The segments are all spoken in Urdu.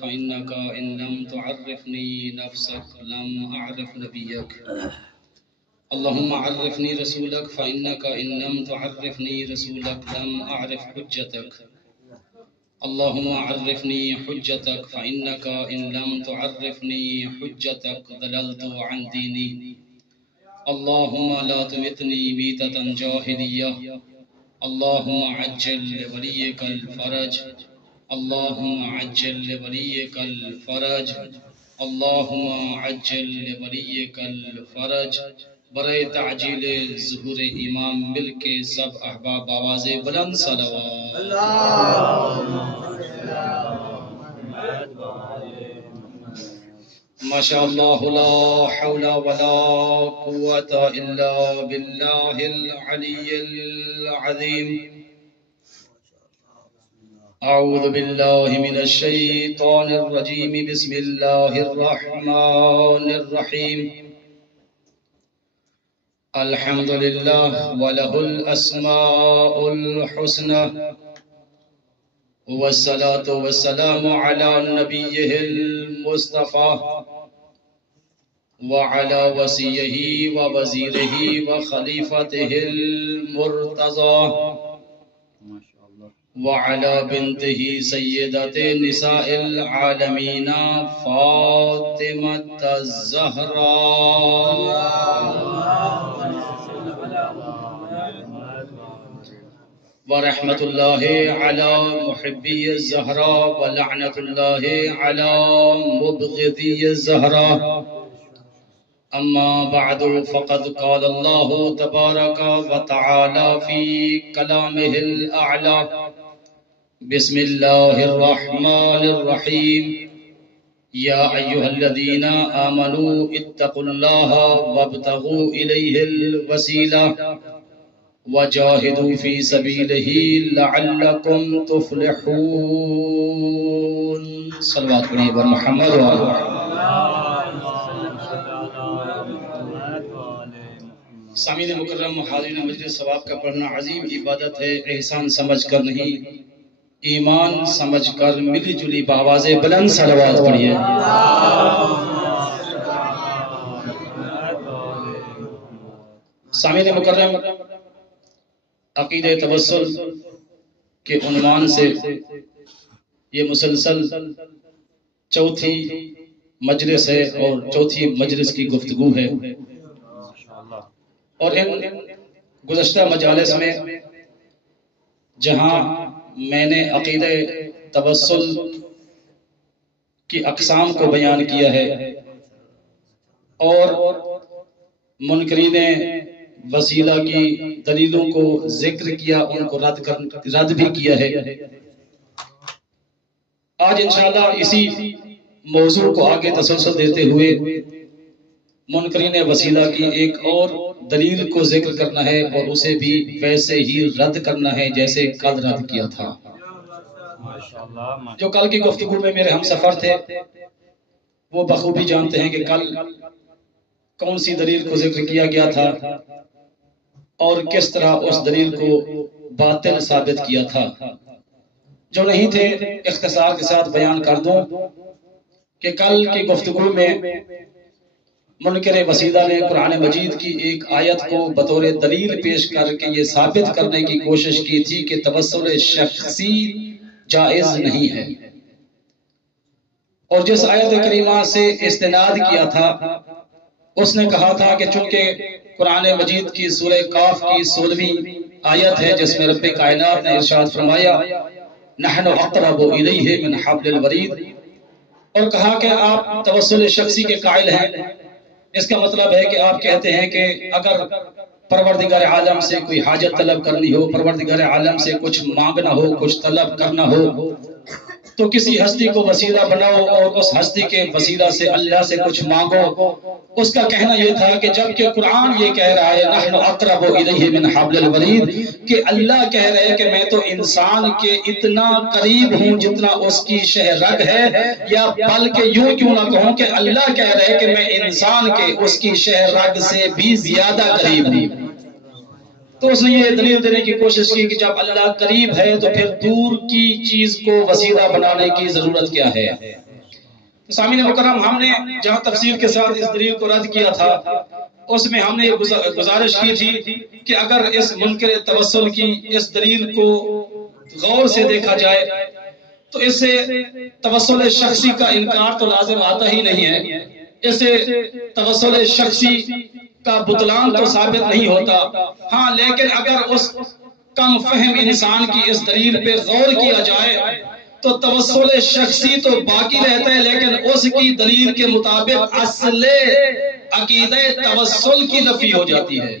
فإنك إن لم تعرفني نفسك لم أعرف نبيك. اللهم عرفني رسولك فإنك إن لم تعرفني رسولك لم أعرف حجتك. اللهم عرفني حجتك فإنك إن لم تعرفني حجتك ضللت عن ديني. اللهم لا تمتني ميتة جاهلية. اللهم عجل لوليك الفرج. اللهم عجل لوليك الفرج. اللهم عجل لوليك الفرج. برائے تعجیل ظہور امام مل کے سب احباب آواز بلند صلوات. ماشاء اللہ لا حول ولا قوة الا باللہ العلی العظیم. اعوذ باللہ من الشیطان الرجیم. بسم اللہ الرحمن الرحیم. الحمد للہ وله الاسماء الحسنى والصلاة والسلام على نبيه المصطفى وعلى وصيه ووزيره وخليفته المرتضى وعلى بنته سيدة نساء العالمين فاطمة الزهراء ورحمة الله على محبي الزهراء ولعنة الله على مبغضي الزهراء. أما بعد فقد قال الله تبارك وتعالى في كلامه الأعلى. بسم الله الرحمن الرحيم. يا أيها الذين آمنوا اتقوا الله وابتغوا إليه الوسيلة وجاهدوا في سبيله لعلكم تفلحون. صلوات پڑھیے بر محمد و آل محمد. سامعین مکرم، حاضرین مجلس، ثواب کا پڑھنا عظیم عبادت ہے. احسان سمجھ کر نہیں، ایمان سمجھ کر ملی جلی بآواز بلند صلوات پڑھیے. سامعین مکرم، عقید توسل کے عنوان سے یہ مسلسل چوتھی مجلس ہے اور چوتھی مجلس کی گفتگو ہے. اور ان گزشتہ مجالس میں جہاں میں نے عقید توسل کی اقسام کو بیان کیا ہے اور منکرین وسیلہ کی دلیلوں کو ذکر کیا، ان کو رد بھی کیا ہے، آج انشاءاللہ اسی موضوع کو آگے تسلسل دیتے ہوئے منکرین وسیلہ کی ایک اور دلیل کو ذکر کرنا ہے اور اسے بھی ویسے ہی رد کرنا ہے جیسے کل رد کیا تھا. جو کل کی گفتگو میں میرے ہم سفر تھے وہ بخوبی جانتے ہیں کہ کل کون سی دلیل کو ذکر کیا گیا تھا اور کس طرح اس دلیل کو باطل ثابت کیا تھا. جو نہیں تھے اختصار کے ساتھ بیان کر دوں کہ کل کی گفتگو میں منکر وسیلہ نے قرآن مجید کی ایک آیت کو بطور دلیل پیش کر کے یہ ثابت کرنے کی کوشش کی تھی کہ توسل شخصی جائز نہیں ہے، اور جس آیت کریمہ سے استناد کیا تھا اس نے کہا تھا کہ چونکہ قرآن مجید کی سورہ قاف کی 16ویں آیت ہے جس میں رب کائنات نے ارشاد فرمایا نحن اقرب الیہ من حبل الورید، اور کہا کہ آپ توسل شخصی کے قائل ہیں. اس کا مطلب ہے کہ آپ کہتے ہیں کہ اگر پروردگار عالم سے کوئی حاجت طلب کرنی ہو، پروردگار عالم سے کچھ مانگنا ہو، کچھ طلب کرنا ہو تو کسی ہستی کو وسیلہ بناؤ اور اس ہستی کے وسیلہ سے اللہ سے کچھ مانگو. اس کا کہنا یہ تھا کہ جبکہ قرآن یہ کہہ رہا ہے نحن اقرب الیہ من حبل الورید، کہ اللہ کہہ رہے ہیں کہ میں تو انسان کے اتنا قریب ہوں جتنا اس کی شہ رگ ہے، یا بلکہ یوں کیوں نہ کہوں کہ اللہ کہہ رہے ہیں کہ میں انسان کے اس کی شہ رگ سے بھی زیادہ قریب ہوں. تو اس نے یہ دلیل دینے کی کوشش کی کہ جب اللہ قریب ہے تو پھر دور کی چیز کو وسیلہ بنانے کی ضرورت کیا ہے۔ سامعین مکرم، ہم نے جہاں تفصیل کے ساتھ اس دلیل کو رد کیا تھا اس میں ہم نے یہ گزارش کی تھی کہ اگر اس منکر توسل کی اس دلیل کو غور سے دیکھا جائے تو اس سے توسل شخصی کا انکار تو لازم آتا ہی نہیں ہے، اس سے توسل شخصی کا بطلان تو ثابت نہیں ہوتا۔ ہاں، لیکن اگر اس کم فہم انسان کی اس دلیل پہ غور کیا جائے تو توسل شخصی تو باقی رہتا ہے، لیکن اس کی دلیل کے مطابق اصل عقیدہ توسل کی نفی ہو جاتی ہے۔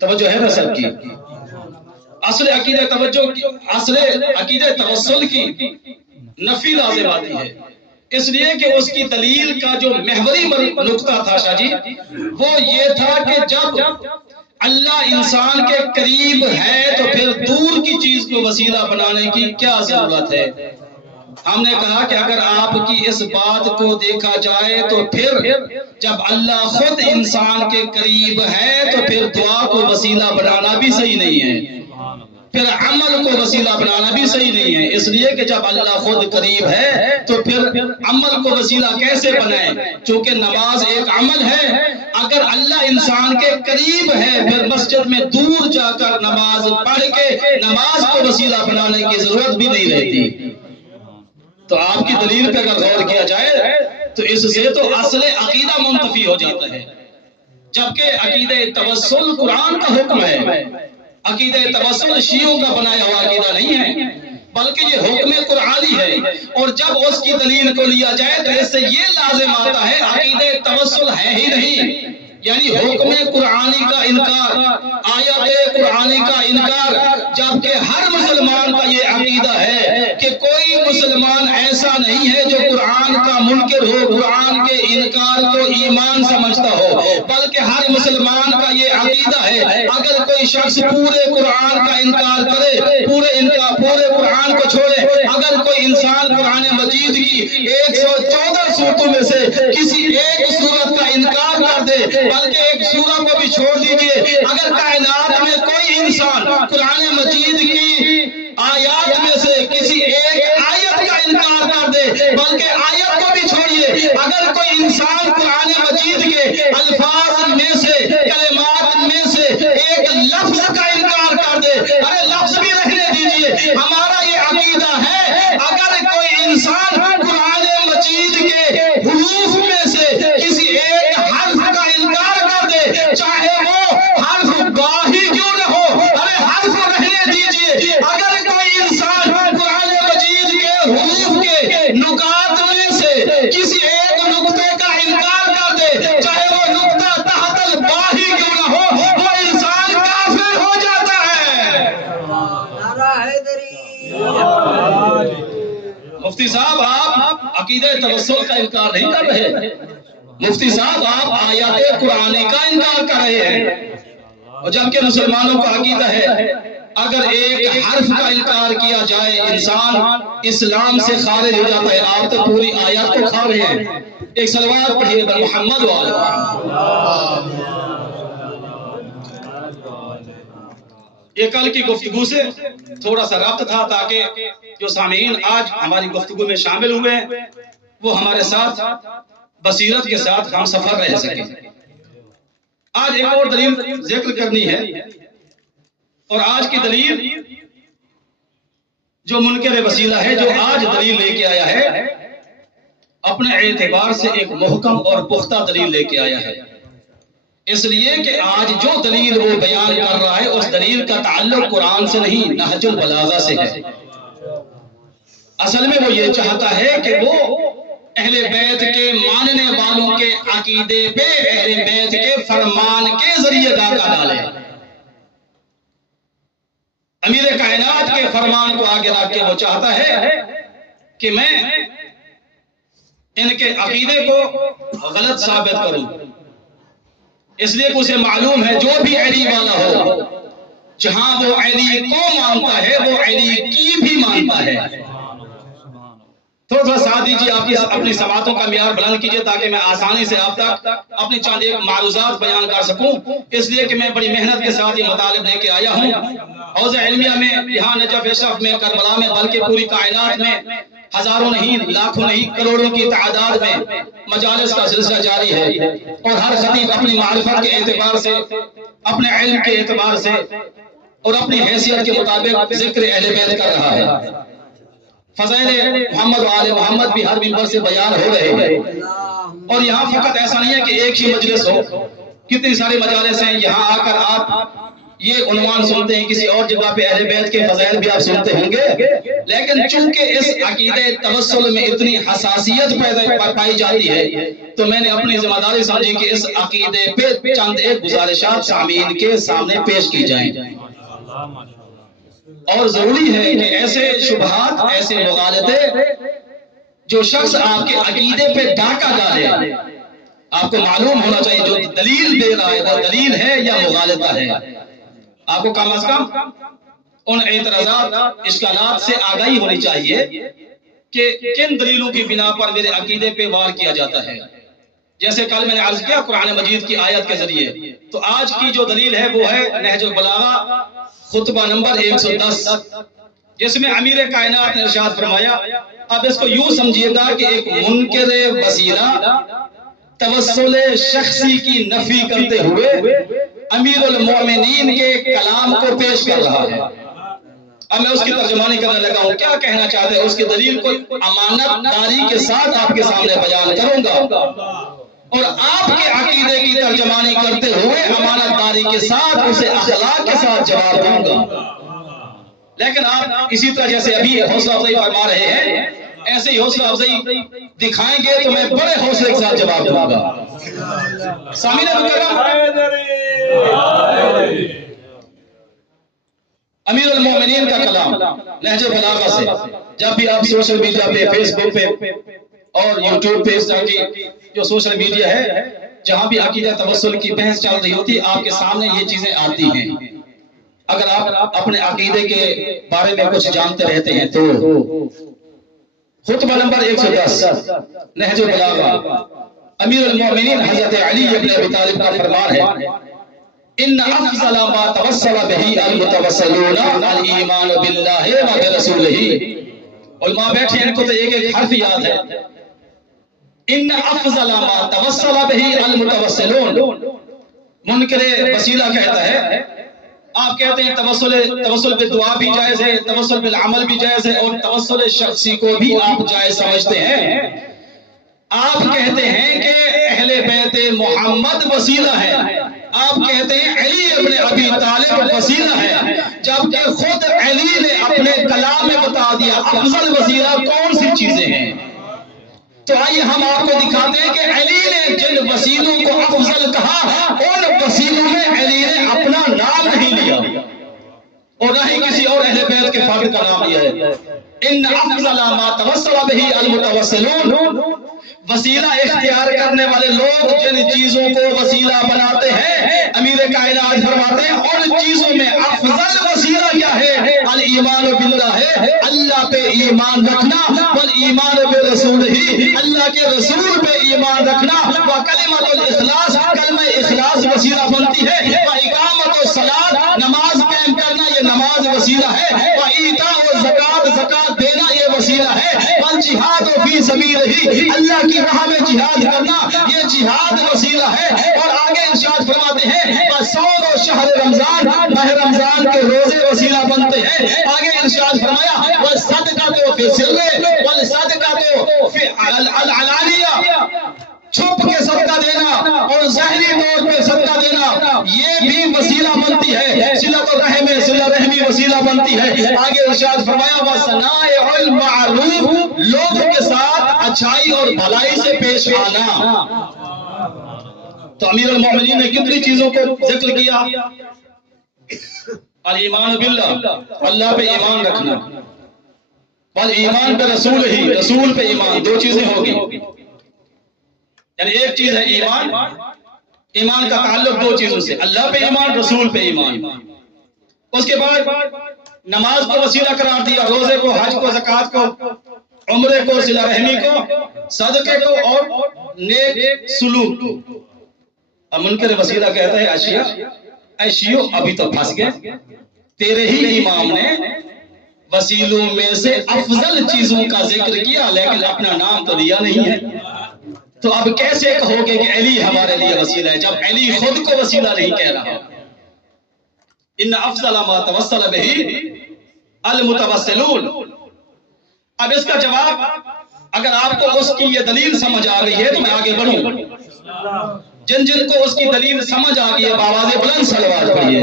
توجہ ہے نا سب کی؟ اصل عقیدہ توسل کی نفی لازم آتی ہے، اس لیے کہ اس کی دلیل کا جو محوری نقطہ تھا شاہ جی وہ یہ تھا کہ جب اللہ انسان کے قریب ہے تو پھر دور کی چیز کو وسیلہ بنانے کی کیا ضرورت ہے۔ ہم نے کہا کہ اگر آپ کی اس بات کو دیکھا جائے تو پھر جب اللہ خود انسان کے قریب ہے تو پھر دعا کو وسیلہ بنانا بھی صحیح نہیں ہے، پھر عمل کو وسیلہ بنانا بھی صحیح نہیں ہے، اس لیے کہ جب اللہ خود قریب ہے تو پھر عمل کو وسیلہ کیسے بنائے؟ چونکہ نماز ایک عمل ہے، اگر اللہ انسان کے قریب ہے پھر مسجد میں دور جا کر نماز پڑھ کے نماز کو وسیلہ بنانے کی ضرورت بھی نہیں رہتی۔ تو آپ کی دلیل پہ اگر غور کیا جائے تو اس سے تو اصل عقیدہ منتفی ہو جاتا ہے، جبکہ عقیدہ توسل قرآن کا حکم ہے۔ عقیدہ توسل شیعوں کا بنایا ہوا عقیدہ نہیں ہے، بلکہ یہ حکم قرآنی ہے، اور جب اس کی دلیل کو لیا جائے تو اس سے یہ لازم آتا ہے عقیدہ توسل ہے ہی نہیں، یعنی حکم قرآنی کا انکار، آیات قرآنی کا انکار، جبکہ ہر مسلمان کا یہ عقیدہ ہے کہ کوئی مسلمان ایسا نہیں ہے جو قرآن کا منکر ہو، قرآن کے انکار کو ایمان سمجھتا ہو، بلکہ ہر مسلمان کا یہ عقیدہ ہے اگر کوئی شخص پورے قرآن کا انکار کرے، پورے قرآن کو چھوڑے، اگر کوئی انسان قرآن مجید کی 114 صورتوں میں سے کسی ایک صورت کا انکار کر دے، بلکہ ایک سورہ کو بھی چھوڑ دیجئے، اگر کائنات میں کوئی انسان قرآن مجید کی آیات میں سے کسی ایک آیت کا انکار کر دے، بلکہ آیت کو بھی چھوڑیے، اگر کوئی انسان قرآن مجید کے الفاظ میں سے، کلمات میں سے ایک لفظ کا انکار کر دے، ارے لفظ بھی رہنے دیجئے، ہمارا یہ عقیدہ ہے اگر کوئی انسان قرآن مجید کے حروف میں سے کسی ایک حرف کا انکار کر دے، چاہے وہ حرف گاہی کیوں نہ ہو، ارے حرف رہنے دیجئے، اگر کوئی انسان قرآن مجید کے حروف کے نکات میں سے کسی ایک نقطے کا انکار کر دے، چاہے وہ نقطہ تحت الباہی کیوں نہ ہو، وہ انسان کافر ہو جاتا ہے۔ مفتی صاحب آپ عقیدہ توسل کا انکار نہیں کر رہے، مفتی صاحب آپ آیات قرآن کا انکار کر رہے ہیں، اور جبکہ مسلمانوں کا عقیدہ ہے اگر ایک حرف کا انکار کیا جائے انسان اسلام سے خارج ہو جاتا ہے۔ آپ تو پوری آیات کو کھا رہے ہیں، ایک صلوات پڑھیے بر محمد وآلہ۔ یہ کل کی گفتگو سے تھوڑا سا ربط تھا تاکہ جو سامعین آج ہماری گفتگو میں شامل ہوئے ہیں وہ ہمارے ساتھ بصیرت کے ساتھ ہم سفر رہ سکیں۔ آج ایک اور دلیل ذکر کرنی ہے، اور آج کی دلیل جو منکر وسیلہ ہے، جو آج دلیل لے کے آیا ہے، اپنے اعتبار سے ایک محکم اور پختہ دلیل لے کے آیا ہے، اس لیے کہ آج جو دلیل وہ بیان کر رہا ہے اس دلیل کا تعلق قرآن سے نہیں نہج البلاغہ سے ہے۔ اصل میں وہ یہ چاہتا ہے کہ وہ اہل بیت کے ماننے والوں کے عقیدے پہ اہل بیت کے فرمان کے ذریعے ڈاکہ ڈالے، امیر کائنات کے فرمان کو آگے رکھ کے وہ چاہتا ہے کہ میں ان کے عقیدے کو غلط ثابت کروں، اس لیے کہ اسے معلوم ہے جو بھی علی والا ہو، جہاں وہ علی کو مانتا ہے وہ علی کی بھی مانتا ہے۔ تھوڑا تھوڑا ساتھ دیجیے، آپ کی اپنی سماعتوں کا معیار بلند کیجیے تاکہ میں آسانی سے آپ تک اپنی چند ایک معروضات بیان کر سکوں، اس لیے کہ میں بڑی محنت کے ساتھ یہ مطالب لے کے آیا ہوں۔ حوض علمیہ میں، یہاں نجف اشرف میں، کربلا میں، بلکہ پوری کائنات میں ہزاروں نہیں، لاکھوں نہیں، کروڑوں کی تعداد میں مجالس کا سلسلہ جاری ہے، اور ہر خطیب اپنی معرفت کے اعتبار سے، اپنے علم کے اعتبار سے اور اپنی حیثیت کے مطابق ذکر اہل بیت کر رہا ہے۔ فضائل محمد و آل محمد بھی ہر منبر سے بیان ہو رہے ہیں، اور یہاں فقط ایسا نہیں ہے کہ ایک ہی مجلس ہو، کتنی ساری مجالس ہیں، یہاں آ کر آپ یہ عنوان سنتے ہیں، کسی اور جگہ پہ اہل بیت کے فضائل بھی آپ سنتے ہوں گے، لیکن چونکہ اس عقیدہ توسل میں اتنی حساسیت پائی جاتی ہے تو میں نے اپنی ذمہ داری سمجھی کہ اس عقیدے پہ چند ایک گزارشات سامعین کے سامنے پیش کی جائیں، اور ضروری ہے کہ ایسے شبہات، ایسے مغالطے جو شخص آپ کے عقیدے پہ ڈاکہ ڈالے، آپ کو معلوم ہونا چاہیے جو دلیل دے رہا ہے وہ دلیل ہے یا مغالطہ ہے۔ آپ کو کم از کم ان اعتراضات، اشکالات سے آگاہی ہونی چاہیے کہ کن دلیلوں کی بنا پر میرے عقیدے پہ وار کیا جاتا ہے۔ جیسے کل میں نے عرض کیا قرآن مجید کی آیت کے ذریعے، تو آج کی جو دلیل ہے وہ ہے نہج البلاغہ خطبہ نمبر 110، جس میں امیر کائنات نے ارشاد فرمایا، اب اس کو یوں سمجھیے گا کہ ایک منکر وسیلہ توسل شخصی کی نفی کرتے ہوئے امیر المومنین کے کلام کو پیش کر رہا ہے۔ اب میں اس کی ترجمانی کرنے لگا ہوں، کیا کہنا چاہتے ہیں، اس کی دلیل کو امانت داری کے ساتھ آپ کے سامنے بیان کروں گا، اور آپ کے عقیدے کی ترجمانی کرتے ہوئے امانت داری کے ساتھ اسے اخلاق کے ساتھ جواب دوں گا۔ لیکن آپ اسی طرح جیسے ابھی حوصلہ افزائی فرما رہے ہیں، ایسے ہی حوصلہ افزائی دکھائیں گے تو میں بڑے حوصلے کے ساتھ جواب دوں گا۔ سامعین مکرم، امیر المومنین کا کلام نہج بلاغہ سے جب بھی آپ سوشل میڈیا پہ، فیس بک پہ اور یوٹیوب پہ، اس طرح کی جو سوشل میڈیا ہے جہاں بھی عقیدہ توسل کی بحث چل رہی ہوتی ہے، آپ کے سامنے یہ چیزیں آتی ہیں۔ اگر آپ اپنے عقیدے کے بارے میں کچھ جانتے رہتے ہیں تو خطبہ نمبر 110 نہج البلاغہ، امیر المومنین حضرت علی ابن ابی طالب کا فرمان ہے، ان افضل ما توسل به المتوسلون الایمان باللہ و برسولہ۔ علماء بیٹھے ان کو تو ایک ایک حرف یاد ہے۔ ان افضل ما توسل به المتوسلون، منکر وسیلہ کہتا ہے، آپ کہتے ہیں توسل بالدعا بھی جائز ہے، توسل بالعمل بھی جائز ہے، اور توسل شخصی کو بھی آپ جائز سمجھتے ہیں۔ آپ کہتے ہیں کہ اہل بیت محمد وسیلہ ہے، آپ کہتے ہیں علی ابن ابی طالب وسیلہ ہے، جبکہ خود علی نے اپنے کلام میں بتا دیا افضل وسیلہ کون سی چیزیں ہیں۔ تو آئیے ہم آپ کو دکھاتے ہیں کہ علی نے جن وسیلوں کو افضل کہا، ان وسیلوں میں علی نے اپنا نام نہیں لیا اور نہ ہی کسی اور اہل بیت کے فرد کا نام لیا ہے۔ ان افضل ما توسل به المتوسلون، وسیلہ اختیار کرنے والے لوگ جن چیزوں کو وسیلہ بناتے ہیں، امیر کائنات فرماتے ہیں ان چیزوں میں افضل وسیلہ کیا ہے؟ الایمان باللہ ہے، اللہ پہ ایمان رکھنا، والایمان برسولہ، اللہ کے رسول پہ ایمان رکھنا، وکلمۃ الاخلاص، کلمہ اخلاص وسیلہ بنتی ہے، واقامۃ الصلاۃ، نماز قائم کرنا یہ نماز وسیلہ ہے، وایتاء الزکات، زکات دینا یہ وسیلہ ہے، والجہاد فی سبیلہ، اللہ کی راہ میں جہاد کرنا یہ جہاد وسیلہ ہے۔ اور آگے ارشاد فرماتے ہیں صوم و شہر رمضان، ماہ رمضان کے روزے وسیلہ بنتے ہیں۔ آگے ارشاد فرمایا والصدقۃ فی السر، والصدقۃ فی العلانیہ، چھپ کے صدقہ دینا اور ظاہری طور پہ صدقہ دینا یہ بھی وسیلہ بنتی ہے، صلۃ الرحم، صلہ رحمی وسیلہ بنتی ہے۔ آگے ارشاد فرمایا وصنائع المعروف، لوگوں کے ساتھ اچھائی اور بھلائی سے پیش آنا۔ تو امیر المومنین نے کتنی چیزوں کو ذکر کیا؟ الایمان باللہ، اللہ پہ ایمان رکھنا، والایمان برسول ہی، رسول پہ ایمان، دو چیزیں ہوگی، یعنی ایک چیز ہے ایمان، ایمان کا تعلق دو چیزوں سے، اللہ پہ ایمان، رسول پہ ایمان۔ اس کے بعد نماز کو وسیلہ قرار دیا، روزے کو، حج کو، زکات کو، عمرے کو، صلہ رحمی کو، صدقے کو اور نیک سلوک کو۔ اب منکر وسیلہ کہتا ہے اے شیعو ابھی تو پھنس گئے، تیرے ہی امام نے وسیلوں میں سے افضل چیزوں کا ذکر کیا لیکن اپنا نام تو لیا نہیں ہے، تو اب کیسے کہو گے کہ علی ہمارے لیے وسیلہ ہے جب علی خود کو وسیلہ نہیں کہہ رہا؟ ان افضل ما توسل به المتوسلون۔ اب اس کا جواب، اگر آپ کو اس کی یہ دلیل سمجھ آ گئی ہے تو میں آگے بڑھوں۔ جن کو اس کی دلیل سمجھ آ گئی ہے بآواز بلند صلوات پڑھیے۔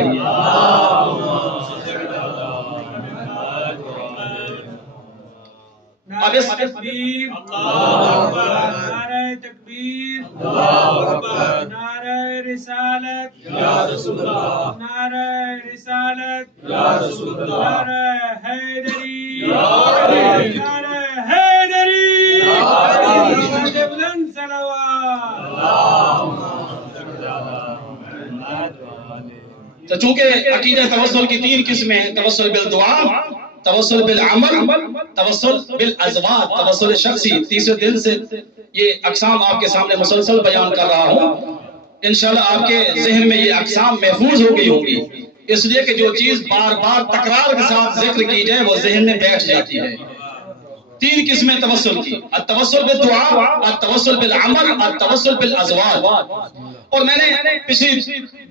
اب اس تکبیر، نعرہ تکبیر، نعرہ رسالت، نعرہ رسالت، نعرہ حیدری، نعرہ حیدری، بلند صلوات۔ تو چونکہ عقیدہ توسل کی 3 قسمیں ہیں، توسل بالدعا، توسل بالعمل، توسل بالازواج، توسل شخصی۔ تیسرے دن سے یہ اقسام آپ کے سامنے مسلسل بیان کر رہا ہوں، انشاءاللہ آپ کے ذہن میں یہ اقسام محفوظ ہو گئی ہوں گی، اس لیے کہ جو چیز بار بار تکرار کے ساتھ ذکر کی جائے وہ ذہن میں بیٹھ جاتی ہے۔ 3 قسمیں توسل کی، التوسل بالدعا، التوسل بالعمل، التوسل بالازواج۔ اور میں نے پچھلی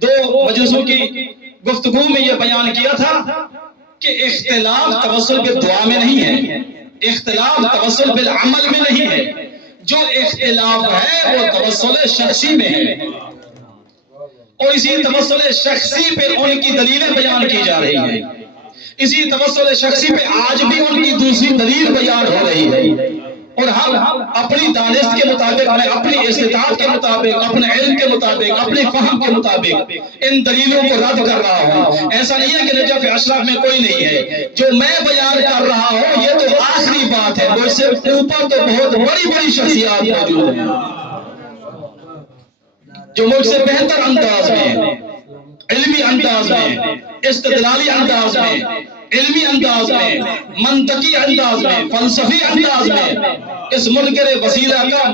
2 مجلسوں کی گفتگو میں یہ بیان کیا تھا کہ اختلاف توسل بالدعا میں نہیں ہے، اختلاف توسل بالعمل میں نہیں ہے، جو اختلاف ہے وہ توسل شخصی میں ہے، اور اسی توسل شخصی پہ ان کی دلیلیں بیان کی جا رہی ہیں، اسی توسل شخصی پہ آج بھی ان کی دوسری دلیل بیان ہو رہی ہے، اور ہم اپنی دانست کے مطابق، میں اپنی استطاعت کے مطابق، اپنے علم کے مطابق، اپنے فہم کے مطابق ان دلیلوں کو رد کر رہا ہوں۔ ایسا نہیں ہے کہ نجف اشرف میں کوئی نہیں ہے، جو میں بیان کر رہا ہوں یہ تو آخری بات ہے، مجھ سے اوپر تو بہت بڑی بڑی شخصیات موجود ہیں جو مجھ سے بہتر انداز میں، علمی انداز میں، استدلالی انداز میں، علمی انداز میں، منطقی انداز میں، فلسفی انداز میں اس منکر وسیلہ کا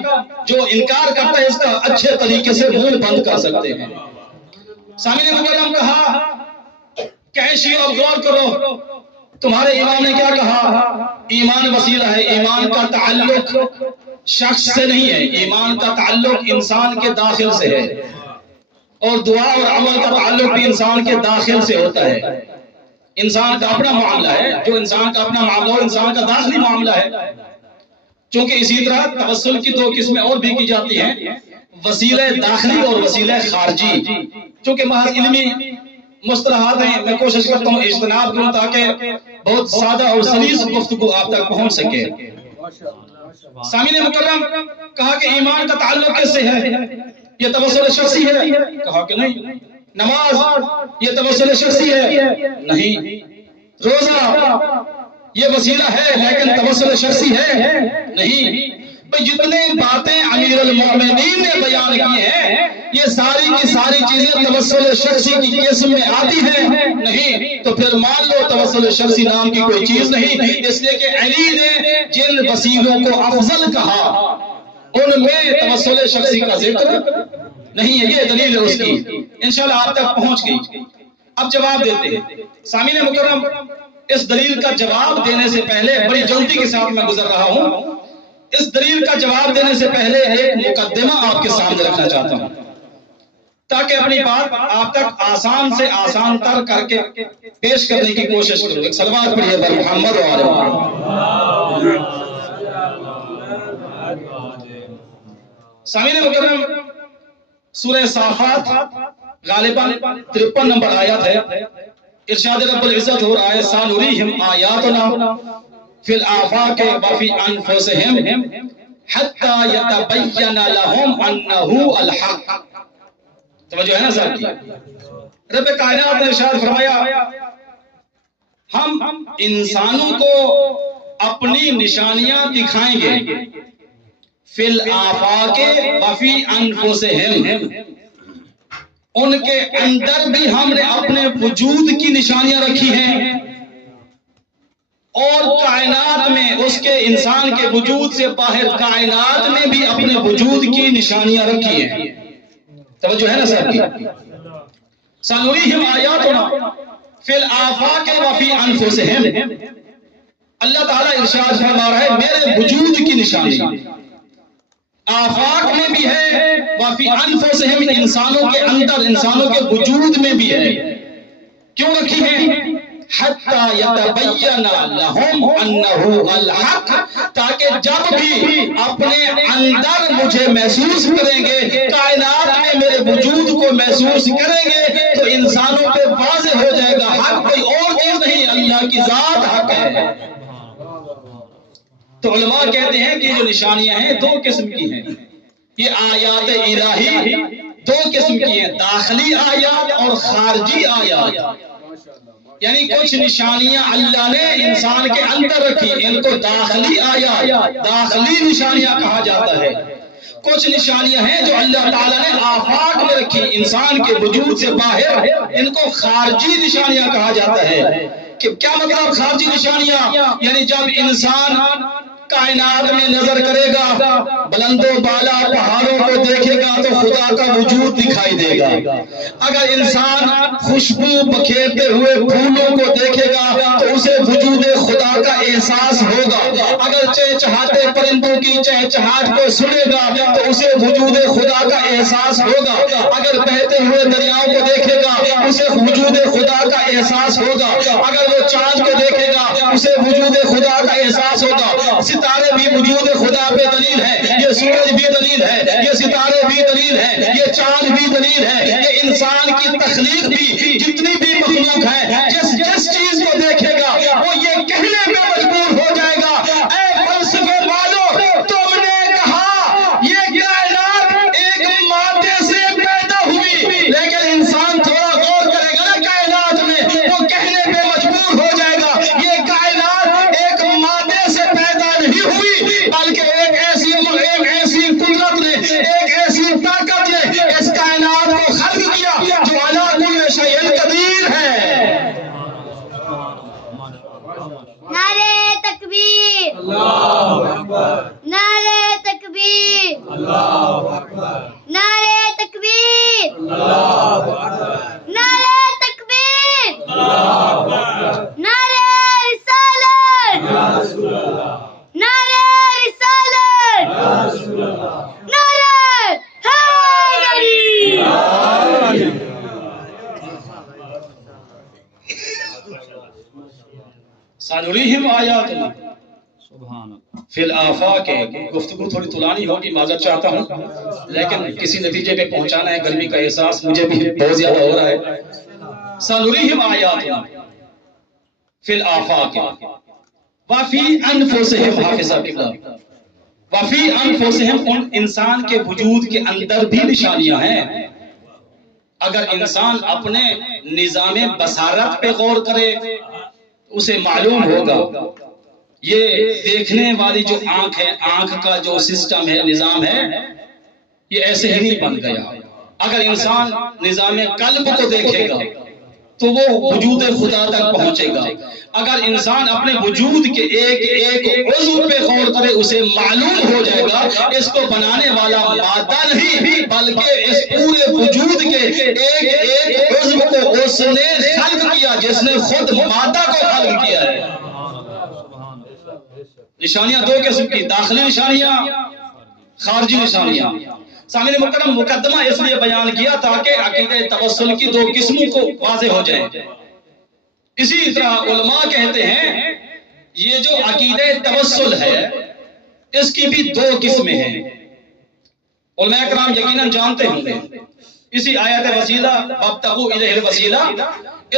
جو انکار کرتا ہے اس کا اچھے طریقے سے منہ بند کر سکتے ہیں۔ سامعین مکرم، کہا کہ اے شیعہ غور کرو، تمہارے امام نے کیا کہا؟ ایمان وسیلہ ہے، ایمان کا تعلق شخص سے نہیں ہے، ایمان کا تعلق انسان کے داخل سے ہے، اور دعا اور عمل کا تعلق بھی انسان کے داخل سے ہوتا ہے۔ انسان کا اپنا معاملہ ہے، جو انسان کا اپنا معاملہ ہو انسان کا داخلی معاملہ ہے۔ چونکہ اسی طرح توسل کی 2 قسمیں اور بھی کی جاتی ہیں، وسیلہ داخلی اور وسیلہ خارجی۔ چونکہ محض علمی مصطلحات ہیں، میں کوشش کرتا ہوں اجتناب کروں تاکہ بہت سادہ اور سلیس گفتگو آپ تک پہنچ سکے۔ سامعین مکرم، کہا کہ ایمان کا تعلق کس سے ہے؟ یہ توسل شخصی ہے؟ کہا کہ نہیں۔ نماز یہ توسل شخصی ہے؟ نہیں۔ روزہ یہ وسیلہ ہے لیکن توسل شخصی ہے؟ نہیں۔ جتنے باتیں امیر المومنین نے بیان کی ہیں یہ ساری کی ساری چیزیں توسل شخصی کی قسم میں آتی ہیں؟ نہیں۔ تو پھر مان لو توسل شخصی نام کی کوئی چیز نہیں، اس لیے کہ علی نے جن وسیلوں کو افضل کہا ان میں توسل شخصی کا ذکر نہیں ہے، یہ دلیل ہے اس کی، انشاءاللہ آپ تک پہنچ گئی۔ اب جواب دیتے ہیں۔ سامعین مکرم، اس دلیل کا جواب دینے سے پہلے بڑی جلدی کے ساتھ میں گزر رہا ہوں، اس دلیل کا جواب دینے سے پہلے ایک مقدمہ آپ کے سامنے رکھنا چاہتا ہوں تاکہ اپنی بات آپ تک آسان سے آسان تر کر کے پیش کرنے کی کوشش کروں۔ ایک صلوات پڑھیے بر محمد و آل محمد۔ سامعین مکرم، سورہ صافات غالباً 53 نمبر آیت ہے، ارشاد رب العزت ہو رہا ہے سَنُرِيهِمْ آیَاتُنَا فِي الْآفَاقِ وَفِي أَنفُسِهِمْ حَتَّى يَتَبَيَّنَ لَهُمْ أَنَّهُ الْحَقُّ۔ توجہ ہے نا صاحب کی؟ رب کائنات نے ارشاد فرمایا ہم انسانوں کو اپنی نشانیاں دکھائیں گے، فی الآفاق وفی انفسہم، ان کے اندر بھی ہم نے اپنے وجود کی نشانیاں رکھی ہیں، اور کائنات میں اس کے انسان کے وجود سے باہر کائنات میں بھی اپنے وجود کی نشانیاں رکھی ہیں. توجہ ہے نا صاحب کی؟ سنریہم آیاتنا فی الآفاق وفی انفسہم. اللہ تعالیٰ ارشاد فرما رہا ہے میرے وجود کی نشانی آفاق میں بھی ہے وفی انفسہم، انسانوں کے اندر، انسانوں کے وجود میں بھی ہے. کیوں رکھی ہے؟ حتی یتبین لہم انہ الحق، تاکہ جب بھی اپنے اندر مجھے محسوس کریں گے، کائنات میں میرے وجود کو محسوس کریں گے، تو انسانوں پہ واضح ہو جائے گا حق کوئی اور چیز نہیں، اللہ کی ذات حق ہے. تو علماء کہتے ہیں کہ جو نشانیاں ہیں دو قسم کی ہیں. یہ آیات الہی دو قسم کی ہیں، داخلی آیات اور خارجی آیات. یعنی کچھ نشانیاں اللہ نے انسان کے اندر رکھی، ان کو داخلی آیات، داخلی نشانیاں کہا جاتا ہے. کچھ نشانیاں ہیں جو اللہ تعالیٰ نے آفاق میں رکھی انسان کے وجود سے باہر، ان کو خارجی نشانیاں کہا جاتا ہے. کہ کیا مطلب خارجی نشانیاں؟ یعنی جب انسان کائنات میں نظر کرے گا، بلند و بالا پہاڑوں کو دیکھے گا تو خدا کا وجود دکھائی دے گا. اگر انسان خوشبو بکھیرتے ہوئے پھولوں کو دیکھے گا تو اسے وجود خدا کا احساس ہوگا. اگر چہچہاتے پرندوں کی چہچہاٹ کو سنے گا تو اسے وجود خدا کا احساس ہوگا. اگر بہتے ہوئے دریاؤں کو دیکھے گا اسے وجود خدا کا احساس ہوگا. اگر وہ چاند کو دیکھے گا اسے وجود خدا کا احساس ہوگا. ستارے بھی وجود خدا پہ دلیل ہے، یہ سورج بھی دلیل ہے، یہ ستارے بھی دلیل ہے، یہ چاند بھی دلیل ہے، یہ انسان کی تخلیق بھی، جتنی بھی مخلوق ہے، جس چیز کو دیکھے گا وہ یہ کہنے پہ مجبور ہو جائے گا اے فلسفے والو تم نے کہا یہ کائنات ایک مادے سے پیدا ہوئی، لیکن انسان تھوڑا غور کرے گا نا کائنات میں وہ کہنے پہ مجبور ہو جائے گا یہ کائنات ایک مادے سے پیدا نہیں ہوئی، بلکہ ایک ایسی قدرت نے، ایک ایسی طاقت نے اس کائنات کو خلق کیا جو علی کل شیء قدیر ہے. نعرہ تکبیر، اللہ اکبر، نعرہ تکبیر، اللہ اکبر، نعرہ تکبیر، اللہ اکبر، نعرہ تکبیر، اللہ اکبر، نعرہ رسالت، یا رسول اللہ، نعرہ رسالت، یا رسول اللہ، نعرہ حیدری، سنریہم آیاتنا فی الآفاق. گفتگو تھوڑی طولانی ہوگی، معذرت چاہتا ہوں، لیکن کسی نتیجے پہ پہنچانا ہے. گرمی کا احساس مجھے بھی بہت زیادہ ہو رہا ہے. سنریہم آیاتنا فی الآفاق وفی انفسہم، حافظہ قبلہ، وفی انفسہم، ان انسان کے وجود کے اندر بھی نشانیاں ہیں. اگر انسان اپنے نظام بصارت پہ غور کرے اسے معلوم ہوگا یہ دیکھنے والی جو آنکھ ہے، آنکھ کا جو سسٹم ہے، نظام ہے، یہ ایسے ہی نہیں بن گیا. اگر انسان نظام قلب کو دیکھے گا تو وہ وجود خدا تک پہنچے گا. اگر انسان اپنے وجود کے ایک ایک عضو پہ غور کرے اسے معلوم ہو جائے گا اس کو بنانے والا مادہ نہیں بلکہ اس پورے وجود کے ایک ایک عضو کو اس نے خلق کیا جس نے خود مادہ کو خلق کیا ہے. نشانیاں دو قسم کی، داخلی نشانیاں، خارجی نشانیاں. سامنے مکرم مقدمہ اس لیے بیان کیا تاکہ عقیدہ توسل کی دو قسموں کو واضح ہو جائے. اسی طرح علماء کہتے ہیں یہ جو عقیدہ توسل ہے اس کی بھی دو قسمیں ہیں. علماء کرام یقیناً جانتے ہوں گے اسی آیت وسیلہ وابتغوا الیہ الوسیلہ،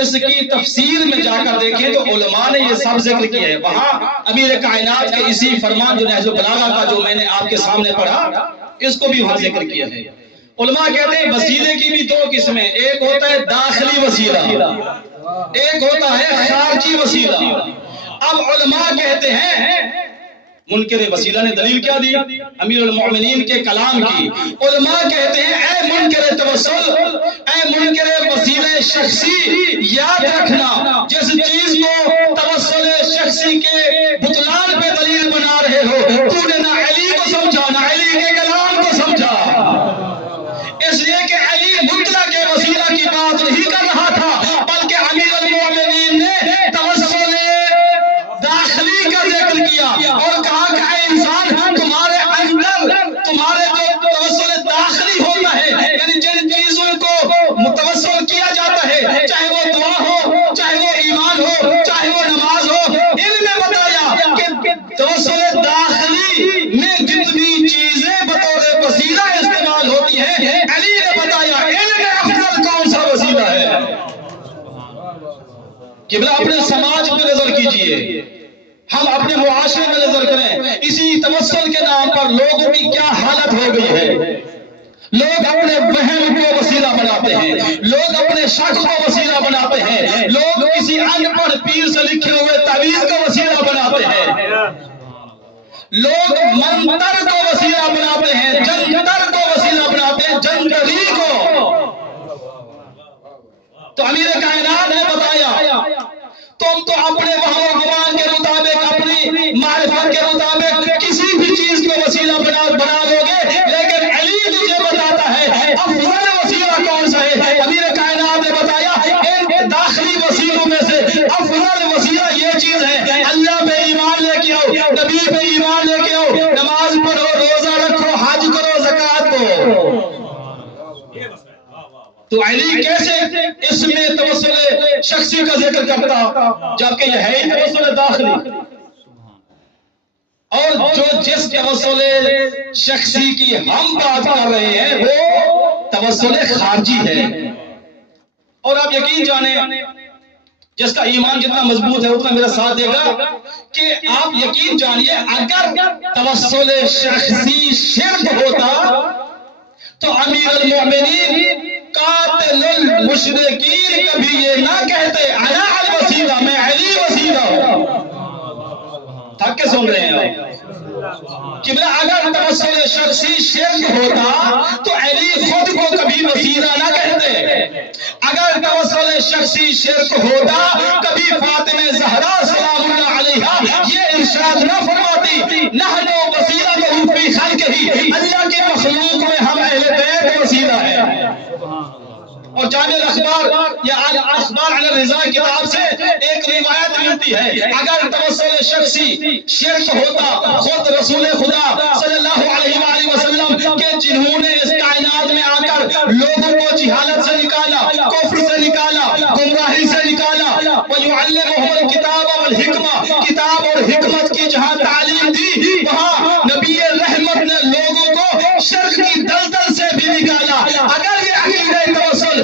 اس کی تفسیر میں جا کر دیکھیں تو علماء نے یہ سب ذکر کیا ہے. وہاں امیر کائنات کے اسی فرمان جو نہج البلاغہ کا جو میں نے آپ کے سامنے پڑھا اس کو بھی وہاں ذکر کیا ہے. علماء کہتے ہیں وسیلے کی بھی دو قسمیں، ایک ہوتا ہے داخلی وسیلہ، ایک ہوتا ہے خارجی وسیلہ. اب علماء کہتے ہیں منکر وسیلہ نے دلیل کیا دی؟ امیر المؤمنین کے کلام کی. علماء کہتے ہیں اے منکر توسل، اے منکر وسیلہ شخصی، یاد رکھنا جس چیز کو توسل شخصی کے بطلان پہ دلیل بنا رہے ہو. تو نے نہ علی کو سمجھا نہ علی کے کلام کو سمجھا. اس لیے کہ علی مطلق کے وسیلہ کی بات نہیں کر رہا تھا، بلکہ امیر المومنین نے توسل داخلی کا ذکر کیا اور کہا کہ اے انسان، تمہارے اندر تمہارے جو توسل داخلی ہوتا ہے، یعنی جن چیزوں کو متوسل کیا جاتا ہے، چاہے وہ دعا ہو، چاہے وہ ایمان ہو، چاہے وہ نماز ہو، ان میں بتایا کہ توسل داخلی میں جتنی چیزیں بطور وسیلہ استعمال ہوتی ہیں، علی نے بتایا ان میں افضل کون سا وسیلہ ہے. قبلہ اپنے سماج پہ نظر کیجئے، ہم اپنے معاشرے میں نظر کریں. اسی توسل کے نام پر لوگوں کی کیا حالت ہو گئی ہے. لوگ اپنے وہم کو وسیلہ بناتے ہیں، لوگ اپنے شک کو وسیلہ بناتے ہیں، لوگ کسی ان پڑھ پیر سے لکھے ہوئے تعویذ کو وسیلہ بناتے ہیں، لوگ منتر کو وسیلہ بناتے ہیں، جنتر کو وسیلہ بناتے ہیں، جنگلی کو. تو امیر کائنات نے بتایا تم تو اپنے وہم و گمان کے مطابق، اپنی معرفت کے مطابق کسی بھی چیز کو وسیلہ بنا لو گے، لیکن علی تجھے بتاتا ہے افضل وسیلہ کون سا ہے. امیر کائنات نے بتایا ان داخلی وسیلوں میں سے افضل وسیلہ یہ چیز ہے، اللہ پہ ایمان لے کے آؤ، نبی پہ ایمان لے کے آؤ، نماز پڑھو، روزہ رکھو، حج کرو، زکات دو. تو علی کیسے اس میں توسل شخصی کا ذکر کرتا، جبکہ یہ ہے ہی توسل داخلی. اور جس توسل شخصی کی ہم بات کر رہے ہیں وہ توسل خارجی ہے. اور آپ یقین جانیں، جس کا ایمان جتنا مضبوط ہے اتنا میرا ساتھ دے گا، کہ آپ یقین جانیے اگر توسل شخصی شرک ہوتا تو امیر المومنین قاتل المشرکین کبھی یہ نہ کہتے انا الوسیلہ، میں علی وسیلہ ہوں. تھک کے سن رہے ہیں آپ کہ اگر توسل شخصی شرک ہوتا تو علی خود کو کبھی وسیلہ نہ کہتے. اگر توسل شخصی شرک ہوتا کبھی فاطمہ زہرا سلام اللہ علیہا یہ ارشاد نہ فرماتی نحن وسیلہ فی خلقہ، اللہ کے مخلوق میں ہم اہل بیت وسیلہ ہیں. اور جامع الاخبار یا اخبار علی الرضا کتاب سے ایک روایت ملتی ہے، اگر توسل شخصی شرک ہوتا خود رسول خدا صلی اللہ علیہ وآلہ وسلم کے جنہوں نے اس کائنات میں آ کر لوگوں کو جہالت سے نکالا، کفر سے نکالا، گمراہی سے نکالا، وَيُعَلِّمُهُمُ الْكِتَابَ وَالْحِکْمَةَ، کتاب اور حکمت کی جہاں تعلیم دی وہاں نبی رحمت نے لوگوں کو شرک کی دلدل سے بھی نکالا. اگر یہ عقیدہ توسل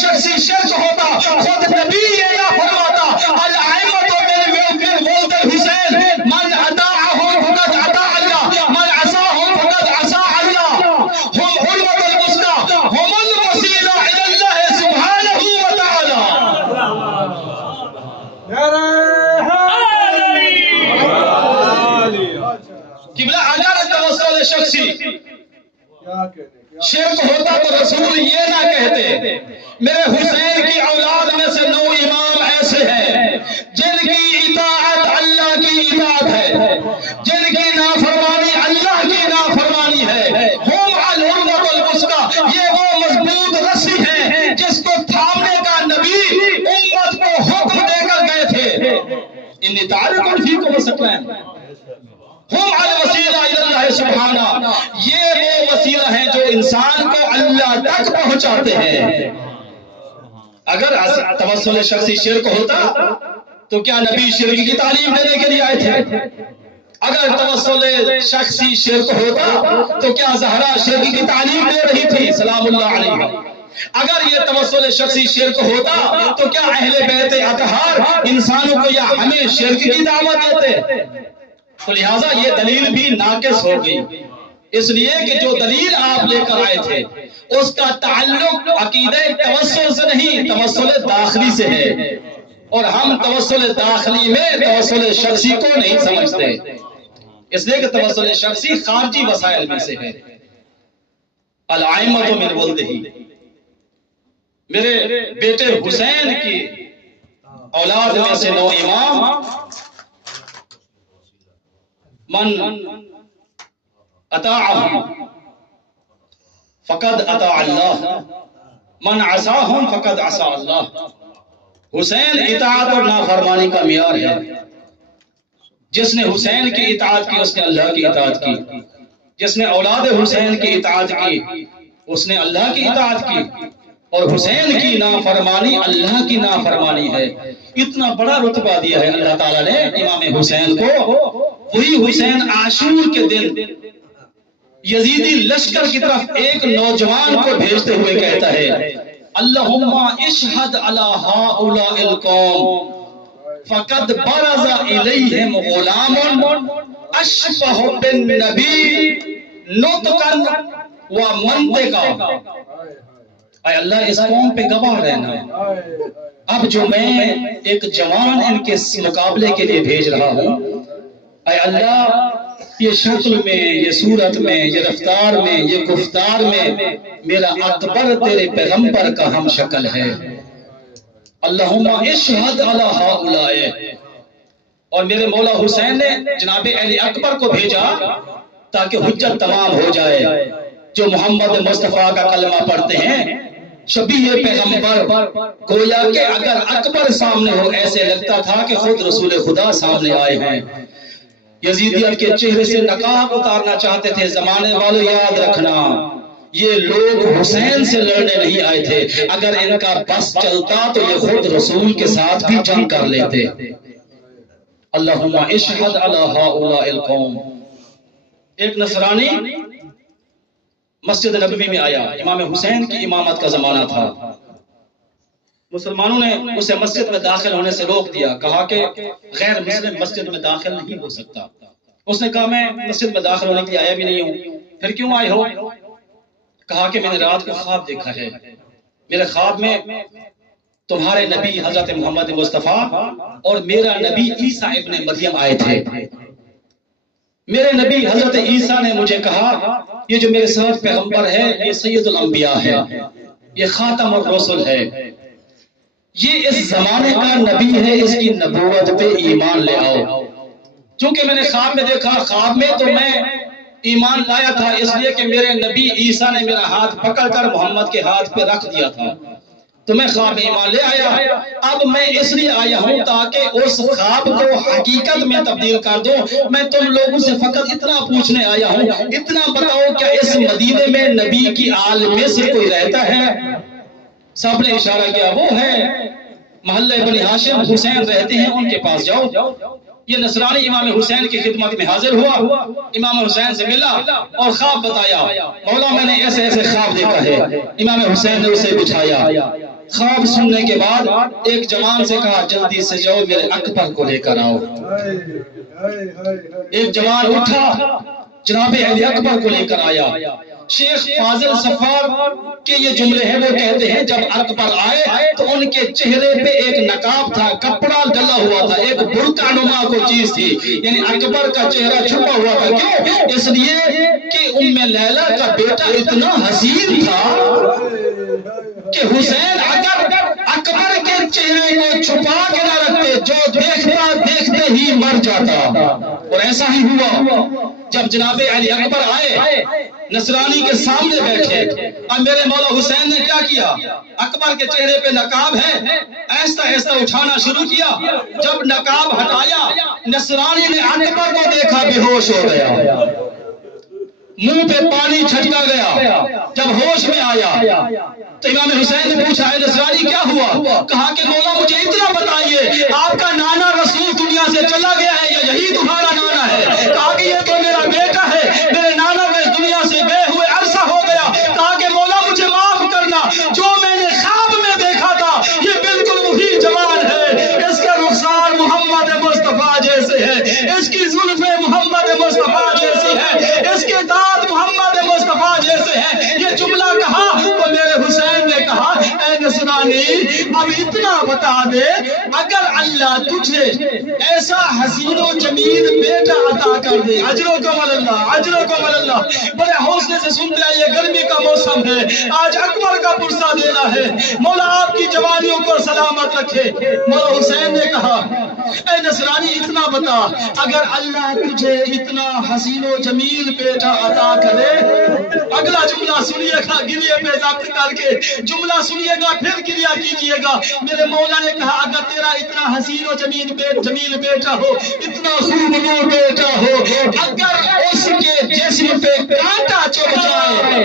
شخصی شرک ہوتا خود نبی یہ نہ فرماتا الائمۃ من ولد الحسین من اطاعهم فقد اطاع اللہ من عصاهم فقد عصى اللہ هم حرمۃ الوسطى هم الوسیلہ الی اللہ سبحانہ وتعالی. قبلہ اگر توسل شخصی شرک ہوتا تو رسول یہ نہ کہتے میرے حسین کی اولاد میں سے 9 امام ایسے ہیں جن کی اطاعت اللہ کی اطاعت ہے، جن کی نافرمانی اللہ کی نافرمانی ہے. ہم الحرمۃ الوسطیٰ، یہ وہ مضبوط رسی ہے جس کو تھامنے کا نبی امت کو حکم دے کر گئے تھے. انی تعلق فیکم وسقلین ہم الوسیلہ الی اللہ سبحانہ، یہ وہ وسیلہ ہیں جو انسان کو اللہ تک پہنچاتے ہیں. اگر توسل شخصی شرک ہوتا تو کیا نبی شرک کی تعلیم دینے کے لیے آئے تھے؟ اگر توسل شخصی شرک ہوتا تو کیا زہرا شرک کی تعلیم دے رہی تھی سلام اللہ علیہ؟ اگر یہ توسل شخصی شرک ہوتا تو کیا اہل بیت اطہار انسانوں کو یا ہمیں شرک کی دعوت دیتے؟ تو لہٰذا یہ دلیل بھی ناقص ہو گئی، اس لیے کہ جو دلیل آپ لے کر آئے تھے اس کا تعلق عقیدہ توسل سے نہیں، توسل داخلی سے ہے. اور ہم توسل داخلی میں توسل شخصی کو نہیں سمجھتے، اس لیے کہ توسل شخصی خارجی وسائل میں سے ہے. الائمۃ من ولدہ، میرے بیٹے حسین کی اولاد میں سے 9 امام من اطاعهم فقد اطاع اللہ من عصاهم فقد عصا اللہ. حسین اطاعت اور نافرمانی کا معیار ہے. جس نے حسین کی اطاعت کی اس نے اللہ کی اطاعت کی. جس نے اولاد حسین کی اطاعت کی اس نے اللہ کی اطاعت کی. اور حسین کی نافرمانی اللہ کی نافرمانی ہے. اتنا بڑا رتبہ دیا ہے اللہ تعالیٰ نے امام حسین کو. وہی حسین عاشور کے دن یزیدی لشکر کی طرف ایک نوجوان کو بھیجتے ہوئے کہتا ہے اللہم اشہد علی ہؤلاء القوم فقد برز الیہم غلام اشبہ بالنبی نطقا ومنطقا. اے اللہ اس قوم پہ گواہ رہنا. اب جو میں ایک جوان ان کے مقابلے کے لیے بھیج رہا ہوں اے اللہ یہ شکل میں یہ صورت میں یہ رفتار میں یہ گفتار میں میرا اکبر تیرے پیغمبر کا ہم شکل ہے. اللہم اشہد علی ہؤلاء. اور میرے مولا حسین نے جناب علی اکبر کو بھیجا تاکہ حجت تمام ہو جائے. جو محمد مصطفیٰ کا کلمہ پڑھتے ہیں شبیہ پیغمبر گویا کہ اگر اکبر سامنے ہو ایسے لگتا تھا کہ خود رسول خدا سامنے آئے ہیں. یزیدیت کے چہرے سے نقاب اتارنا چاہتے تھے. زمانے والوں یاد رکھنا یہ لوگ حسین سے لڑنے نہیں آئے تھے. اگر ان کا بس چلتا تو یہ خود رسول کے ساتھ بھی جنگ کر لیتے. اللہم اشہد علی ہؤلاء القوم. ایک نصرانی مسجد نبوی میں آیا. امام حسین کی امامت کا زمانہ تھا. مسلمانوں نے اسے مسجد میں داخل ہونے سے روک دیا. کہا کہ غیر مسلم مسجد میں داخل نہیں ہو سکتا. اس نے کہا میں مسجد میں داخل ہونے کے لیے آیا بھی نہیں ہوں. پھر کیوں آئے ہو؟ کہا کہ میں نے رات کو خواب دیکھا ہے. میرے خواب میں تمہارے نبی حضرت محمد مصطفیٰ اور میرا نبی عیسیٰ ابن مریم آئے تھے. میرے نبی حضرت عیسیٰ نے مجھے کہا یہ جو میرے ساتھ پیغمبر ہے یہ سید الانبیاء ہے, یہ خاتم الرسل ہے, یہ اس زمانے کا نبی ہے, اس کی نبوت پہ ایمان لے آؤ. چونکہ میں نے خواب میں دیکھا, خواب میں تو میں ایمان لایا تھا اس لیے کہ میرے نبی عیسیٰ نے میرا ہاتھ پکڑ کر محمد کے ہاتھ پہ رکھ دیا تھا, تو میں خواب میں ایمان لے آیا. اب میں اس لیے آیا ہوں تاکہ اس خواب کو حقیقت میں تبدیل کر دوں. میں تم لوگوں سے فقط اتنا پوچھنے آیا ہوں, اتنا بتاؤ کیا اس مدینے میں نبی کی آل میں سے کوئی رہتا ہے؟ سب نے اشارہ کیا وہ ہے, محلہ بنی ہاشم حسین رہتے ہیں, ان کے پاس جاؤ. یہ نصرانی امام حسین کی خدمت میں حاضر ہوا, امام حسین سے ملا اور خواب بتایا. مولا میں نے ایسے ایسے خواب دیکھا ہے. امام حسین نے اسے بٹھایا. خواب سننے کے بعد ایک جوان سے کہا جلدی سے جاؤ میرے اکبر کو لے کر آؤ. ایک جوان اٹھا, جناب علی اکبر کو لے کر آیا. شیخ فاضل صفار کے یہ جملے ہیں, وہ کہتے ہیں جب اکبر آئے تو ان کے چہرے پہ ایک نقاب تھا, کپڑا ڈلا ہوا تھا, ایک برقع نما کو چیز تھی, یعنی اکبر کا چہرہ چھپا ہوا تھا. کیوں؟ اس لیے کہ ام لیلہ کا بیٹا اتنا حسین تھا کہ حسین اکبر کے چہرے کو چھپا کے نہ رکھتے, جو دیکھتا دیکھتے ہی مر جاتا. اور ایسا ہی ہوا جب جناب علی اکبر آئے, نصرانی کے سامنے بیٹھے, اور میرے مولا حسین نے کیا کیا, اکبر کے چہرے پہ نقاب ہے, ایسا ایسا اٹھانا شروع کیا. جب نقاب ہٹایا, نصرانی نے اکبر کو دیکھا, بے ہوش ہو گیا, منہ پہ پانی چھٹکا گیا. جب ہوش میں آیا تو امام حسین نے پوچھا ہے نصرانی کیا ہوا؟ کہا کہ مولا مجھے اتنا بتائیے, آپ کا نانا رسول دنیا سے چلا گیا ہے یا یہی تمہارا نانا ہے؟ کہا کہ یہ تو میرا بیٹا ہے, میرے نانا کو اس دنیا سے گئے ہوئے عرصہ ہو گیا. کہا کہ مولا مجھے معاف کرنا, جو میں نے خواب میں دیکھا تھا یہ بالکل وہی جوان ہے. اس کا رخسار محمد مصطفیٰ جیسے ہے, اس کی زلفیں محمد مصطفیٰ جیسی ہے, اس کے دانت محمد مصطفیٰ جیسے ہیں. یہ جملہ کہا تو میرے حسین نے کہا اے نصرانی, اب اتنا بتا دے اگر اللہ تجھے ایسا حسین و جمیل بیٹا عطا کر دے. اجرکم اللہ، اجرکم اللہ. بڑے حوصلے سے سنتے آئیے، گرمی کا موسم ہے، آج اکبر کا پرسہ دینا ہے. مولا آپ کی جوانیوں کو سلامت رکھے. مولا حسین نے کہا اے نصرانی اتنا بتا اگر اللہ تجھے اتنا حسین و جمیل بیٹا عطا کرے. اگلا جملہ سنیے گا گریے پہ ضبط کر کے، جملہ سنیے گا پھر گریہ کیجئے گا. میرے مولا نے کہا اگر تیرا اتنا حسین و جمیل بیٹا ہو، اتنا خوبصورت بیٹا ہو، اگر اس کے جسم پہ کانٹا چبھ جائے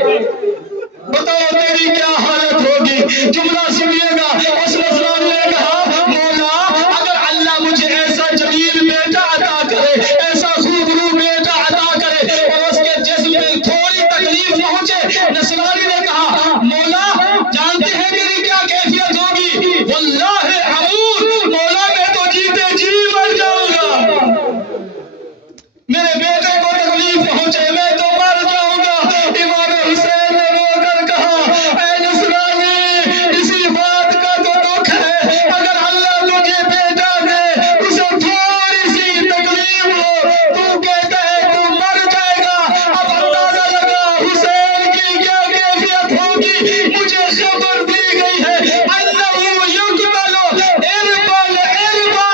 بتاؤ تیری کیا حالت ہوگی. جملہ سنیے گا. اس نصرانی نے کہا مولا اگر اللہ مجھے ایسا جمیل بیٹا عطا کرے، ایسا خوبصورت بیٹا عطا کرے اور اس کے جسم میں تھوڑی تکلیف پہنچے. نصرانی نے کہا مولا جانتے ہیں میری کیا کیفیت ہوگی؟ واللہ اموت، مولا میں تو جیتے جی مر جاؤں گا. میرے بیٹے کو تکلیف پہنچے میں تو مر جاؤں گا. امام حسین نے رو کر کہا اے نصرانی اسی بات کا تو دکھ ہے اگر اللہ تجھے بیٹا دے اسے تھوڑی سی تکلیف ہو تو کہتا ہے تو مر جائے گا. اب اندازہ لگا حسین کی کیا کیفیت ہوگی. مجھے خبر دی گئی ہے انہو یقبل اربل اربا،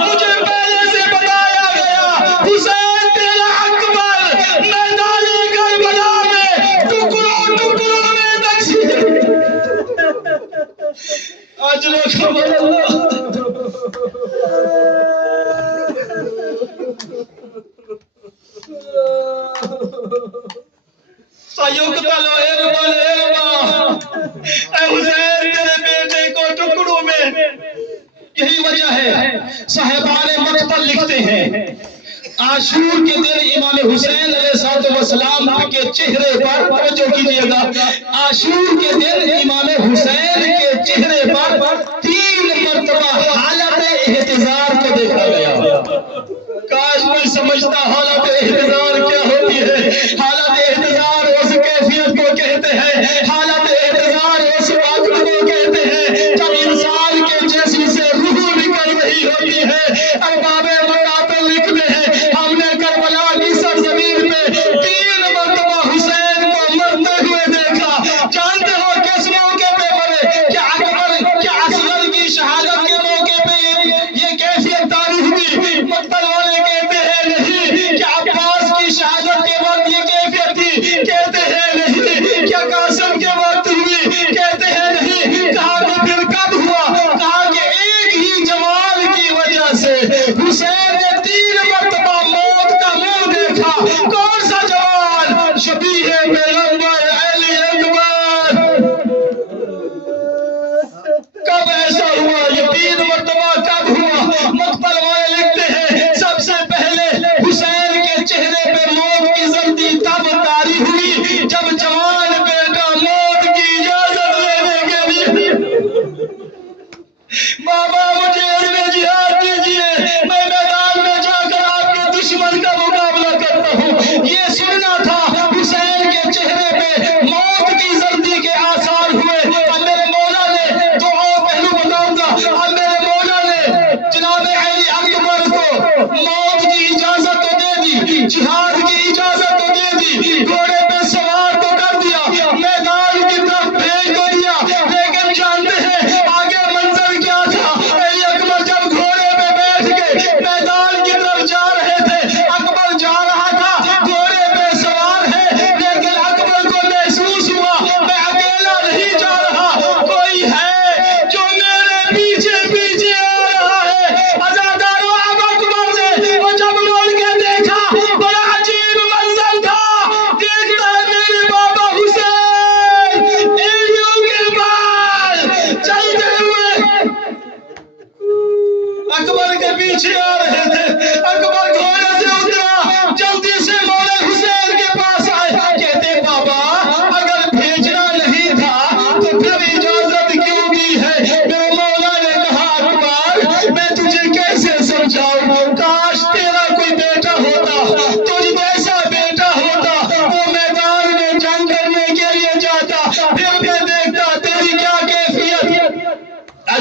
مجھے پہلے سے بتایا گیا حسین تیرا اکبر میدان کربلا میں ٹکڑوں ٹکڑوں میں تقسیم. اجرکم اللہ. سیقتل اربل اربا، اے حسین تیرے بیٹے کو ٹکڑوں میں. یہی وجہ ہے صاحبان مقتل لکھتے ہیں عاشور کے دن امام حسین علیہ السلام کے چہرے پر توجہ کیجئے گا. عاشور کے دن امام حسین کے چہرے پر 3 مرتبہ حالت احتضار کو دیکھا گیا. کاش کوئی سمجھتا حالت احتضار کیا ہوتی ہے. حالت احتضار اس کیفیت کو کہتے ہیں، حالت احتضار اس وقت کو کہتے ہیں جب انسان کے جسم سے روح نکل رہی ہوتی ہے. ارباب مقاتل لکھتے ہیں ہم نے کربلا کی سرزمین پہ 3 مرتبہ حسین کو مرتے ہوئے دیکھا. جانتے ہو کس موقع پہ مرے؟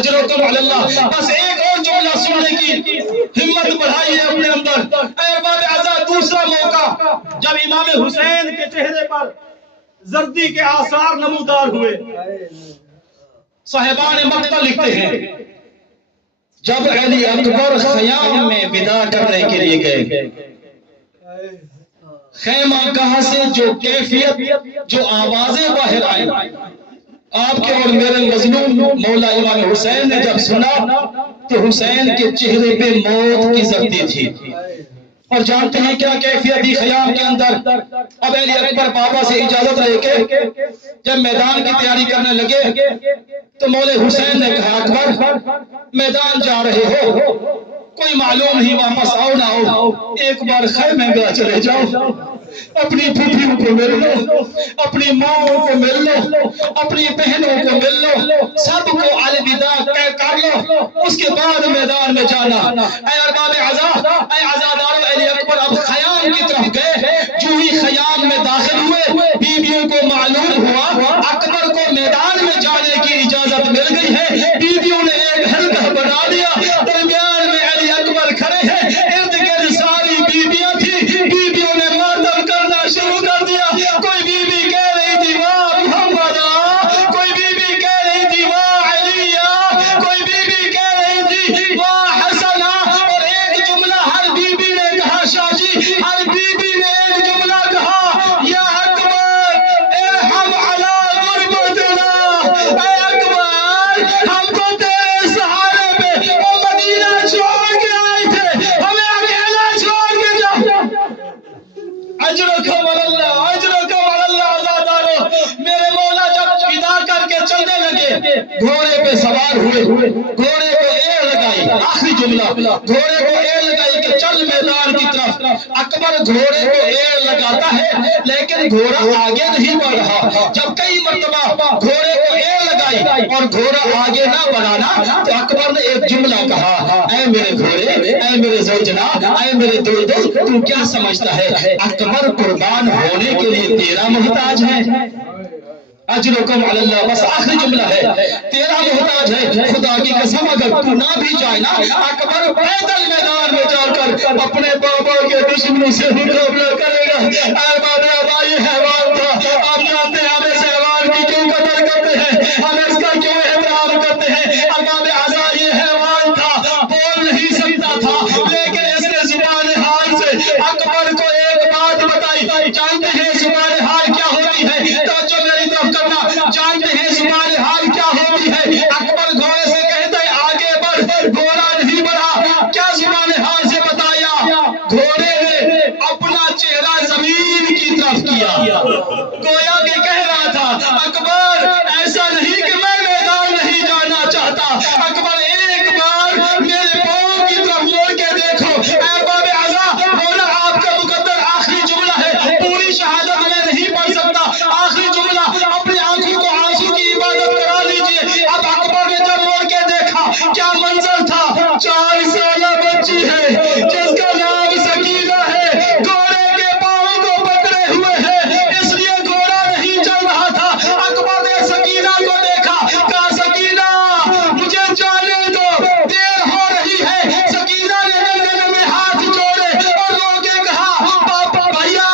اجرکم علی اللہ. بس ایک اور جملہ سننے کی ہمت بڑھائیے اپنے اندر. اے ارباب اعزاز، دوسرا موقع جب امام حسین کے چہرے پر زردی کے آثار نمودار ہوئے. صاحبان مقتل لکھتے ہیں جب علی اکبر خیام میں ودا کرنے کے لیے گئے، خیمہ گاہ سے جو کیفیت، جو آوازیں باہر آئیں، آپ کے اور میرے مظلوم مولا امام حسین نے جب سنا تو حسین کے چہرے پہ موت کی زردی تھی. اور جانتے ہیں کیا کیفیت تھی خیام کے اندر؟ اب علی اکبر بابا سے اجازت لے کے جب میدان کی تیاری کرنے لگے تو مولا حسین نے کہا اکبر میدان جا رہے ہو، کوئی معلوم نہیں واپس آؤ نہ آؤ، ایک بار خیمے میں چلے جاؤ، اپنی پھوپھیوں کو مل لو، اپنی ماؤں کو مل لو، اپنی بہنوں کو مل لو، سب کو الوداع کر لو، اس کے بعد میدان میں جانا. اے ارباب اعزاز، اے عزادار علی اکبر اب خیام کی طرف گئے. جو ہی خیام میں داخل ہوئے بیویوں کو معلوم ہوا اکبر کو میدان میں جانے کی اجازت مل گئی ہے. بیویوں نے ایک حلقہ بنا لیا، درمیان میں علی اکبر کھڑے ہیں، ارد گرد ساری بیویاں تھی. بیویوں نے ماتم کرنا شروع کر دیا. کوئی بیوی کہہ رہی تھی واہ محمدہ، کوئی بیوی کہہ رہی تھی واہ علیہ، کوئی بیوی کہہ رہی تھی واہ حسنہ. اور ایک جملہ ہر بیوی نے کہا، شاہ جی ہر بیوی نے ایک جملہ کہا، یا اکبر ارحم علی غربتنا. اے اکبر ہم تو تیرے سہارے پہ وہ مدینہ چھوڑ کے آئے تھے، ہمیں اکیلا چھوڑ کے جا. اجرکم علی اللہ، اجرکم علی اللہ. عزادارو، میرے مولا جب ودا کر کے چلنے لگے گھوڑے پہ سوار ہوئے، گھوڑے کو ایڑ لگائی. آخری جملہ، گھوڑے کو ایڑ لگائی کہ چل میدان کی طرف. اکبر گھوڑے کو ایڑ لگاتا ہے لیکن گھوڑا آگے نہیں بڑھ رہا. جب کئی مرتبہ گھوڑے کو ایڑ لگائی اور گھوڑا آگے نہ بڑھانا تو اکبر نے ایک جملہ کہا، اے میرے گھوڑے، اے میرے زوجنا، اے میرے دل، تو کیا سمجھتا ہے اکبر قربان ہونے کے لیے تیرا محتاج ہے؟ اجرکم علی اللہ. بس آخری جملہ ہے، تیرا محتاج ہے. خدا کی قسم اگر تو نہ بھی جائے نا، اکبر پیدل میدان میں جا کر اپنے بابا کے دشمنوں سے مقابلہ کرے گا. اے بابا یہ حیوان تھا، آپ جانتے ہیں ہم اس حیوان کی کیوں قدر کرتے ہیں، ہم اس کا کیوں احترام کرتے ہیں. ارباب اعزاز یہ حیوان تھا، بول نہیں سکتا تھا لیکن اس نے زبان حال سے اکبر کو ایک بات بتائی. جانتے ہیں زبان حال کیا ہوتی ہے؟ توجہ میری طرف کرنا. جانتے ہیں زبان حال کیا ہوتی ہے؟ اکبر گھوڑے سے کہتا ہے آگے بڑھ، گھوڑا نہیں بڑھا. کیا زبان حال سے بتایا؟ گھوڑے نے اپنا چہرہ زمین کی طرف کیا، گویا کہ کہہ رہا تھا اکبر ایسا نہیں کہ میں میدان نہیں جانا چاہتا، اکبر ایک بار میرے پاؤں کی طرف موڑ کے دیکھو. اے باب اعزاز، مولا آپ کا مقدر آخری جملہ ہے، پوری شہادت میں نہیں پڑھ سکتا. آخری جملہ، اپنی آنکھوں کو آنسو کی عبادت کرا لیجئے. اب اکبر نے جب موڑ کے دیکھا کیا منظر تھا، 4 سالہ بچی ہے جس کا نام سکینہ ہے، گھوڑے کے پاؤں کو پکڑے ہوئے ہے، اس لیے گھوڑا نہیں چل رہا تھا. اکبر نے سکینہ کو دیکھا، کہا سکینہ مجھے جانے دو، دیر ہو رہی ہے. سکینہ نے گردن میں ہاتھ جوڑے اور رو کے کہا پاپا بھیا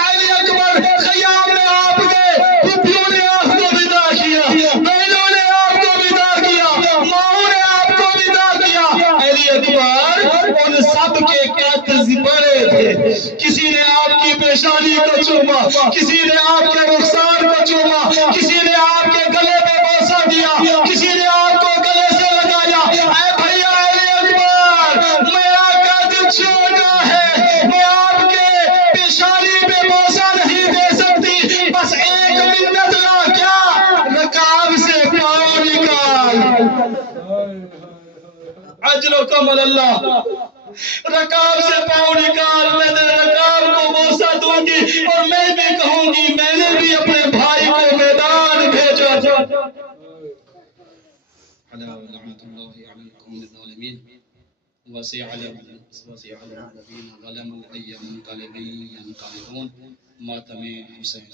علی اکبر خیام میں آپ گئے، پھوپھیوں نے آپ کو ودا کیا، بہنوں نے آپ کو ودا کیا، ماؤں نے آپ کو ودا کیا. علی اکبر ان سب کے قد بڑے تھے. کسی نے آپ کی پیشانی کو چوما، کسی نے آپ کے رخسار کو چوما، کسی نے آپ کے گلے پہ بوسہ دیا، کسی نے آپ کو گلے سے لگایا. اے بھیا علی اکبر میرا قد چھوٹا ہے، میں آپ کے پیشانی پہ بوسہ نہیں دے سکتی، بس ایک منت لا. کیا؟ رکاب سے پاؤں نکال. اجرکم علی اللہ. رکاب سے پاؤں نکال، میں نے رکاب کو بوسہ دوں گی اور میں بھی کہوں گی میں نے بھی اپنے بھائی کو میدان بھیجا تھا. لعنت اللہ علی القوم الظالمین وسع الذین ظلموا ای منقلب ینقلبون. ماتم حسین.